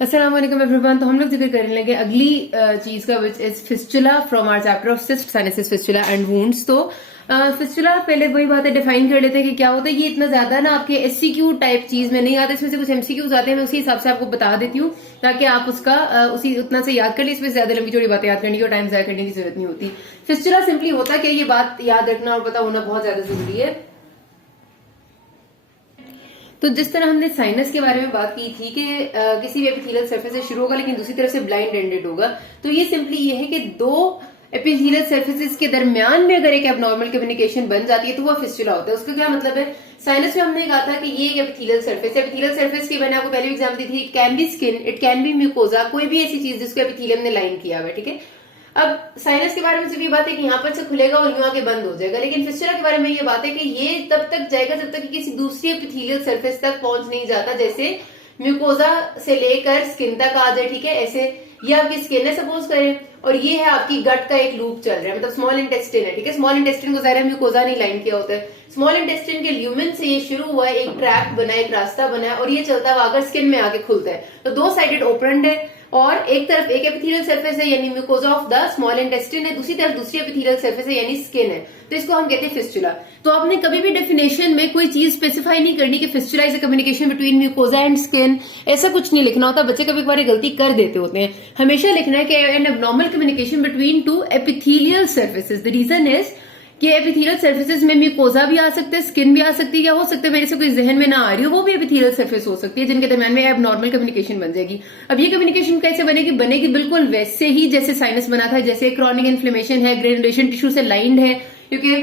अस्सलाम वालेकुम एवरीवन। तो हम लोग जिक्र करने लगे अगली चीज का which is fistula from our chapter of cyst sinuses fistula and wounds. तो फिस्टुला पहले वही बातें डिफाइन कर लेते हैं कि क्या होता है। ये इतना ज्यादा ना आपके एससीक्यू टाइप चीज में नहीं आते, इसमें से कुछ एमसीक्यूज आते हैं। मैं उसी हिसाब से आपको बता देती हूँ ताकि आप उसका उसी उतना से याद कर ले। इसमें ज्यादा लंबी चौड़ी बातें याद करने की और टाइम ज्यादा करने की जरूरत नहीं होती। फिस्टुला सिंपली होता है कि ये बात याद रखना और पता होना बहुत ज्यादा जरूरी है। तो जिस तरह हमने साइनस के बारे में बात की थी कि किसी भी एपिथेलियल सरफेस से शुरू होगा लेकिन दूसरी तरफ से ब्लाइंड एंडेड होगा, तो ये सिंपली ये है कि दो एपिथेलियल सरफेसेस के दरमियान में अगर एक एबनॉर्मल कम्युनिकेशन बन जाती है तो वो फिस्टुला होता है। उसका क्या मतलब है? साइनस में हमने कहा था कि ये एक एपिथेलियल सरफेस है। एपिथेलियल सरफेस की मैंने आपको पहले एग्जाम दी थी। It can be skin, it can be mucosa, कोई भी ऐसी चीज जिसको एपिथेलियम ने लाइन किया हुआ है। ठीक है, अब साइनस के बारे में सिर्फ ये बात है कि यहाँ पर से खुलेगा और यूं आके बंद हो जाएगा, लेकिन फिस्टुला के बारे में ये बात है कि ये तब तक जाएगा जब तक कि किसी दूसरी एपिथेलियल सरफेस तक पहुंच नहीं जाता। जैसे म्यूकोजा से लेकर स्किन तक आ जाए। ठीक है, ऐसे ये आपकी स्किन है सपोज करें, और ये है आपकी गट का एक लूप चल रहा है, मतलब स्मॉल इंटेस्टिन है। ठीक है, स्मॉल इंटेस्टिन को ज़ाहिर म्यूकोजा नहीं लाइन किया होता है। स्मॉल इंटेस्टिन के ल्यूमेन से ये शुरू हुआ है, एक ट्रैक बना, एक रास्ता बना है, और ये चलता हुआ आकर स्किन में आके खुलता है। तो दो साइडेड ओपरेंड है, और एक तरफ एक एपिथेलियल सरफेस है यानी mucosa of the small intestine है, दूसरी तरफ दूसरी एपिथेलियल सरफेस है यानी स्किन है। तो इसको हम कहते हैं फिस्टुला। तो आपने कभी भी डेफिनेशन में कोई चीज स्पेसिफाई नहीं करनी कि fistula is a communication between mucosa and skin, ऐसा कुछ नहीं लिखना होता। बच्चे कभी कभार गलती कर देते होते हैं। हमेशा लिखना है कि an abnormal communication between two epithelial surfaces. The reason is कि एपिथेलियल सर्फेसेस में म्यूकोजा भी आ सकते हैं, स्किन भी आ सकती है, या हो सकता है मेरे से कोई जहन में ना आ रही हो वो भी एपिथेलियल सर्फेस हो सकती है जिनके दरमियान में एबनॉर्मल कम्युनिकेशन बन जाएगी। अब ये कम्युनिकेशन कैसे बनेगी? बनेगी बिल्कुल वैसे ही जैसे साइनस बना था। जैसे क्रॉनिक इन्फ्लेमेशन है, ग्रेनुलेशन टिश्यू से लाइंड है, क्योंकि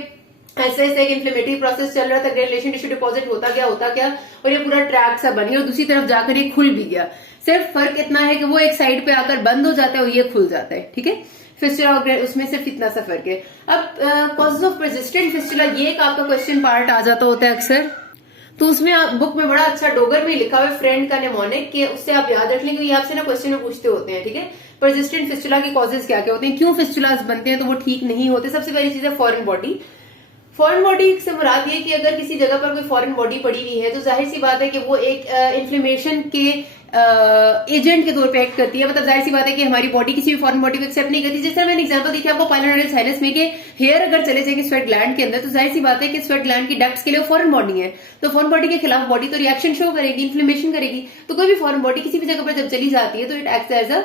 ऐसे ऐसे एक इन्फ्लेमेटरी प्रोसेस चल रहा था, ग्रेनुलेशन टिश्यू डिपॉजिट होता गया, और ये पूरा ट्रैक सा बन गया और दूसरी तरफ जाकर ये खुल भी गया। सिर्फ फर्क इतना है कि वो एक साइड पे आकर बंद हो जाता है और ये खुल जाता है। ठीक है, फिस्टुला और उसमें सिर्फ इतना सा फर्क है। अब कॉजेज ऑफ परसिस्टेंट फिस्टुला, ये एक आपका क्वेश्चन पार्ट आ जाता होता है अक्सर। तो उसमें बुक में बड़ा अच्छा डोगर में लिखा हुआ है फ्रेंड का निमोनिक, कि उससे आप याद रख लेंगे। ये आपसे ना क्वेश्चन में पूछते होते हैं। ठीक है, परसिस्टेंट फिस्टुला के कॉजेज क्या क्या होते हैं, क्यों फिस्टुलास बनते हैं, तो वो ठीक नहीं होते। सबसे पहली चीज है फॉरेन बॉडी। फॉरेन बॉडी से मुराद ये कि अगर किसी जगह पर कोई फॉरेन बॉडी पड़ी हुई है तो जाहिर सी बात है कि वो एक इन्फ्लेमेशन के एजेंट के तौर पे एक्ट करती है। मतलब जाहिर सी बात है कि हमारी बॉडी किसी भी फॉरेन बॉडी को एक्सेप्ट नहीं करती। जिस तरह मैंने एग्जांपल दी थी आपको पाइलोनोडल साइनस में, कि हेयर अगर चले जाएंगे स्वेट ग्लैंड के अंदर तो जाहिर सी बात है कि स्वेट ग्लैंड की डक्ट्स के लिए फॉरेन बॉडी है, तो फॉरेन बॉडी के खिलाफ बॉडी तो रिएक्शन शो करेगी, इन्फ्लेमेशन करेगी। तो कोई भी फॉरेन बॉडी किसी भी जगह पर जब चली जाती है तो it acts as a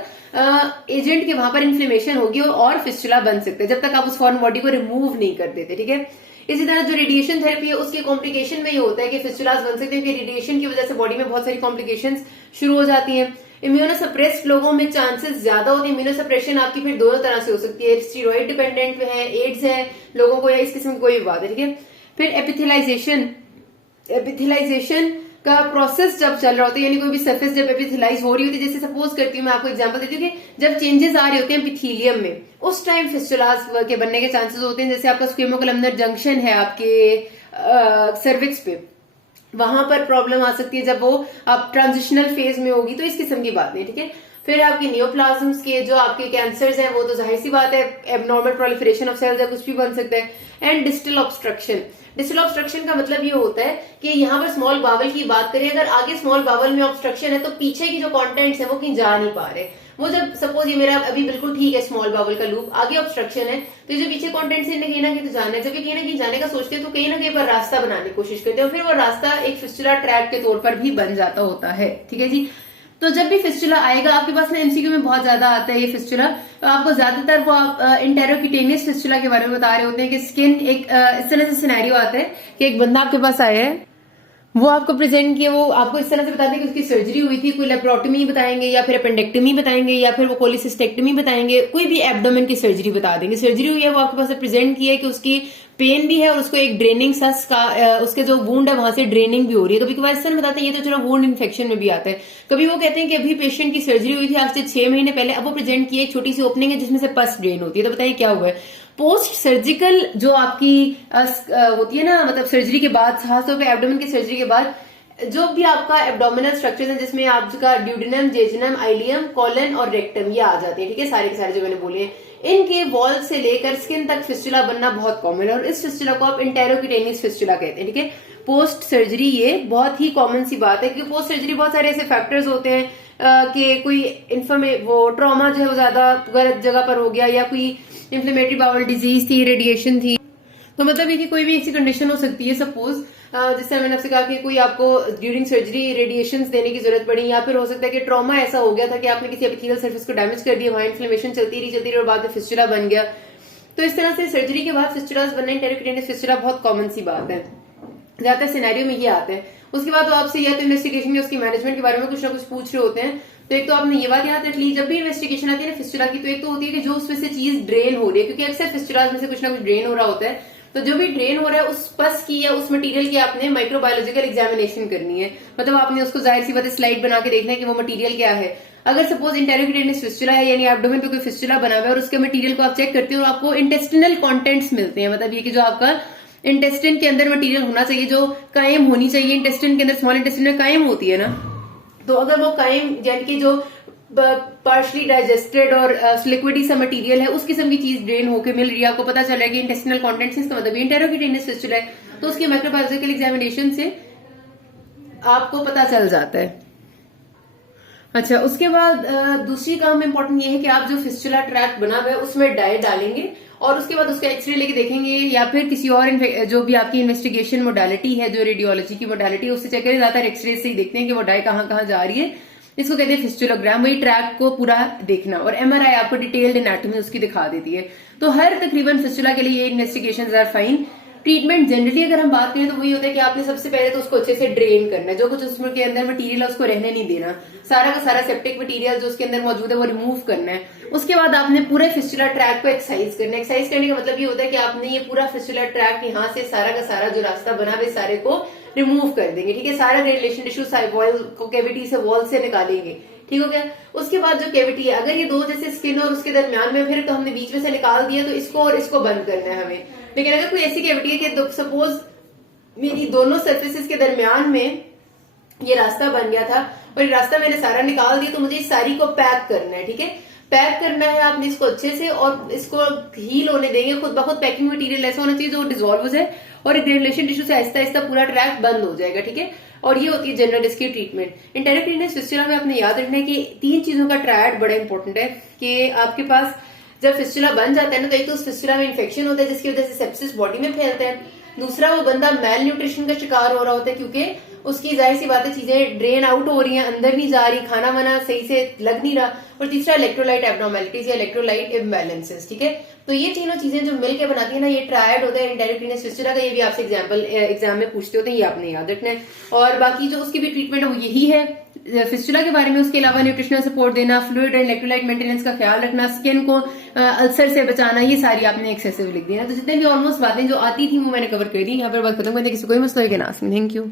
agent के वहां पर इन्फ्लेमेशन होगी और फिस्टुला बन सकते हैं जब तक आप उस फॉरेन बॉडी को रिमूव नहीं कर देते। ठीक है, इसी तरह जो रेडिएशन थेरेपी है उसके कॉम्प्लिकेशन में ये होता है कि फिस्टुलास बन सकते हैं कि रेडिएशन की वजह से बॉडी में बहुत सारी कॉम्प्लिकेशंस शुरू हो जाती हैं। इम्यूनोसप्रेस्ड लोगों में चांसेस ज्यादा होते हैं। इम्यूनोसप्रेशन आपकी फिर दोनों तरह से हो सकती है, स्टीरॉइड डिपेंडेंट है, एड्स है लोगों को, या इस किस्म की कोई भी बात है। ठीक है, फिर एपिथेलाइजेशन का प्रोसेस जब चल रहा होता है, यानी कोई भी सरफेस जब एपिथेलाइज हो रही होती है, जैसे सपोज करती हूँ मैं आपको एग्जांपल देती हूँ कि जब चेंजेस आ रहे होते हैं एपिथेलियम में उस टाइम फिस्टुलास के बनने के चांसेस होते हैं। जैसे आपका स्क्वेमोकोलम्नर जंक्शन है आपके सर्विक्स पे, वहां पर प्रॉब्लम आ सकती है जब वो आप ट्रांजिशनल फेज में होगी, तो इस किस्म की बात नहीं। ठीक है, फिर आपके नियोप्लाज्म्स के जो आपके कैंसर्स हैं वो तो जाहिर सी बात है एबनॉर्मल प्रोलिफरेशन ऑफ सेल्स है, कुछ भी बन सकता है। And distal obstruction. Distal obstruction का मतलब ये होता है कि यहाँ पर स्मॉल बावल की बात करें, अगर आगे स्मॉल बावल में ऑब्स्ट्रक्शन है तो पीछे की जो कॉन्टेंट्स है वो कहीं जा नहीं पा रहे। वो जब सपोज ये मेरा अभी बिल्कुल ठीक है स्मॉल बावल का लूप, आगे ऑब्स्ट्रक्शन है तो ये जो पीछे कॉन्टेंट्स है कहीं ना कहीं तो जाना है। जब ये कहीं ना कहीं जाने का सोचते हैं तो कहीं ना कहीं पर रास्ता बनाने की कोशिश करते हैं और फिर वो रास्ता एक फिस्टुला ट्रैक के तौर पर भी बन जाता होता है। ठीक है जी, तो जब भी फिस्टुला आएगा आपके पास ना एमसीक्यू में बहुत ज्यादा आता है ये फिस्टुला, तो आपको ज्यादातर वो आप इंटेरोक्यूटेनियस फिस्टुला के बारे में बता रहे होते हैं कि स्किन एक इस तरह से सिनेरियो आता है कि एक बंदा आपके पास आया है, वो आपको प्रेजेंट किया, वो आपको इस तरह से बताते हैं कि उसकी सर्जरी हुई थी, कोई लेप्रोटमी बताएंगे या फिर अपेंडेक्टमी बताएंगे या फिर वो कोलिसिस्टेक्टमी बताएंगे, कोई भी एब्डोमेन की सर्जरी बता देंगे। सर्जरी हुई है वो आपके पास प्रेजेंट की है कि उसकी पेन भी है और उसको एक ड्रेनिंग सस का उसके जो वुंड है वहां से ड्रेनिंग भी हो रही है। कभी कभार इस तरह बताते हैं, ये तो चलो वुंड इन्फेक्शन में भी आता है। कभी वो कहते हैं कि अभी पेशेंट की सर्जरी हुई थी आज से 6 महीने पहले, अब वो प्रेजेंट की एक छोटी सी ओपनिंग है जिसमें से पस ड्रेन होती है। तो बताइए क्या हुआ है? पोस्ट सर्जिकल जो आपकी होती है ना, मतलब सर्जरी के बाद, खासतौर पर एब्डोमेन की सर्जरी के बाद जो भी आपका एब्डोमिनल स्ट्रक्चर है जिसमें आपका ड्यूडेनम, जेजुनम, आइलियम, कोलन और रेक्टम ये आ जाते हैं। ठीक है, सारे के सारे जो मैंने बोले हैं, इनके वॉल से लेकर स्किन तक फिस्टुला बनना बहुत कॉमन है और इस फिस्टुला को आप इंटेरोक्यूटेनियस फिस्टुला कहते हैं। ठीक है, पोस्ट सर्जरी ये बहुत ही कॉमन सी बात है क्योंकि पोस्ट सर्जरी बहुत सारे ऐसे फैक्टर्स होते हैं कि कोई वो ट्रॉमा जो है वो ज्यादा गलत जगह पर हो गया, या कोई इन्फ्लेमेटरी बाउल डिजीज थी, रेडिएशन थी। तो मतलब ये कि कोई भी ऐसी कंडीशन हो सकती है, सपोज जिससे मैंने आपसे कहा कि कोई आपको ड्यूरिंग सर्जरी रेडिएशन देने की जरूरत पड़ी, या फिर हो सकता है कि ट्रॉमा ऐसा हो गया था कि आपने किसी एपिथेलियल सरफेस को डैमेज कर दिया, वहां इन्फ्लेमेशन चलती रही और बाद में फिस्टुला बन गया। तो इस तरह से सर्जरी के बाद फिस्टुलास बनना, इंटेरोक्यूटेनियस फिस्टुला बहुत कॉमन सी बात है, ज्यादातर सिनेरियो में ये आता है। उसके बाद वो आपसे या तो इन्वेस्टिगेशन या उसकी मैनेजमेंट के बारे में कुछ ना कुछ पूछ रहे होते हैं। तो एक तो आपने ये बात याद रख ली, जब भी इन्वेस्टिगेशन आती है ना फिस्टुला की, तो एक तो होती है कि जो उसमें से चीज ड्रेन हो रही है, क्योंकि अक्सर फिस्टुलास में से कुछ ना कुछ ड्रेन हो रहा होता है। तो जो भी ड्रेन हो रहा है उस पस की या उस मटेरियल की आपने माइक्रोबायोलॉजिकल एग्जामिनेशन करनी है। मतलब आपने उसको जाहिर सी बात है स्लाइड बना के देखना है कि वो मटेरियल क्या है। अगर सपोज इंटेरोक्यूटेनियस फिस्टुला है, यानी एब्डोमेन पे कोई फिस्टुला बना हुआ है और उसके मटेरियल को आप चेक करते हो और आपको इंटेस्टिनल कंटेंट्स मिलते हैं, मतलब ये कि जो आपका इंटेस्टिन के अंदर मटेरियल होना चाहिए, जो कायम होनी चाहिए इंटेस्टिन के अंदर, स्मॉल इंटेस्टिन में कायम होती है ना, तो अगर वो कायम यानी कि जो पार्शली डाइजेस्टेड और लिक्विडी सा मटेरियल है, उस किस्म की चीज ड्रेन होकर मिल रही है, आपको पता चल रहा है कि इंटेस्टिनल कंटेंट्स, इसका मतलब इंटेरोक्यूटेनियस फिस्टुला है, तो उसके माइक्रोबायोलॉजिकल एग्जामिनेशन से आपको पता चल जाता है। अच्छा, उसके बाद दूसरी काम इंपॉर्टेंट ये है कि आप जो फिस्टुला ट्रैक बना हुआ है उसमें डाई डालेंगे और उसके बाद उसका एक्सरे लेके देखेंगे, या फिर किसी और जो भी आपकी इन्वेस्टिगेशन मोडालिटी है, जो रेडियोलॉजी की मोडालिटी है, उससे चेक करें। ज्यादातर एक्सरे से ही देखते हैं कि वो डाई कहाँ कहाँ जा रही है, इसको कहते हैं फिस्टुलोग्राम, वही ट्रैक को पूरा देखना। और एमआरआई आपको डिटेल्ड एनाटॉमी उसकी दिखा देती है। तो हर तकरीबन फिस्टुला के लिए ये investigations are fine. Treatment generally अगर हम बात करें तो वही होता है कि आपने सबसे पहले तो उसको अच्छे से ड्रेन करना है, जो कुछ उसमें के अंदर मटेरियल है उसको रहने नहीं देना, सारा का सारा सेप्टिक मटेरियल जो उसके अंदर मौजूद है वो रिमूव करना है। उसके बाद आपने पूरे फिस्टुला ट्रैक को एक्सरसाइज करना है। एक्सरसाइज करने का मतलब ये होता है कि आपने ये पूरा फिस्टुला ट्रैक यहाँ से सारा का सारा जो रास्ता बना हुआ सारे को रिमूव कर देंगे, ठीक है। सारा रिलेशन टिश्यू वॉल को कैविटी से वॉल से निकालेंगे, ठीक हो गया। उसके बाद जो कैविटी है, अगर ये दो जैसे स्किन और उसके दरमियान में फिर तो हमने बीच में से निकाल दिया, तो इसको और इसको बंद करना है हमें। लेकिन अगर कोई ऐसी कैविटी है कि सपोज मेरी दोनों सर्फेसिस के दरमियान में ये रास्ता बन गया था और ये रास्ता मैंने सारा निकाल दिया, तो मुझे इस सारी को पैक करना है, ठीक है। पैक करना है आपने इसको अच्छे से, और इसको हील होने देंगे खुद ब खुद। पैकिंग मटेरियल ऐसा होना चाहिए जो डिसॉल्व हो जाए और ग्रेनुलेशन टिश्यू से आहिस्ता आहिस्ता पूरा ट्रैक बंद हो जाएगा, ठीक है। और ये होती है जनरल इसकी ट्रीटमेंट। इंटेरोक्यूटेनियस फिस्टुला में आपने याद रखना है कि 3 चीजों का ट्रायड बड़ा इंपॉर्टेंट है। कि आपके पास जब फिस्टुला बन जाता है ना, तो एक तो उस फिस्टुला में इन्फेक्शन होता है जिसकी वजह से सेप्सिस बॉडी में फैलता है। दूसरा, वो बंदा मेल न्यूट्रिशन का शिकार हो रहा होता है, क्योंकि उसकी जाहिर सी बात है चीजें ड्रेन आउट हो रही हैं, अंदर नहीं जा रही, खाना वाना सही से लग नहीं रहा। और तीसरा, इलेक्ट्रोलाइट एब्नॉर्मेलिटीज या इलेक्ट्रोलाइट इम्बैलेंसेस, ठीक है। तो ये तीनों चीजें जो मिलकर बनाती है ना, ये ट्रायड होता है इंटेरोक्यूटेनियस फिस्टुला का। ये भी आपसे एग्जाम में पूछते होते हैं, ये आपने याद रखना है। और बाकी जो उसकी भी ट्रीटमेंट है वो यही है फिस्टुला के बारे में। उसके अलावा न्यूट्रिशनल सपोर्ट देना, फ्लूइड एंड इलेक्ट्रोलाइट मेंटेनेंस का ख्याल रखना, स्किन को अल्सर से बचाना, ये सारी आपने एक्सेसिव लिख दी है। तो जितने भी ऑलमोस्ट बातें जो आती थी वो मैंने कवर कर दी। यहाँ पर बात खत्म करते, किसी कोई मसला है कि ना। Thank you.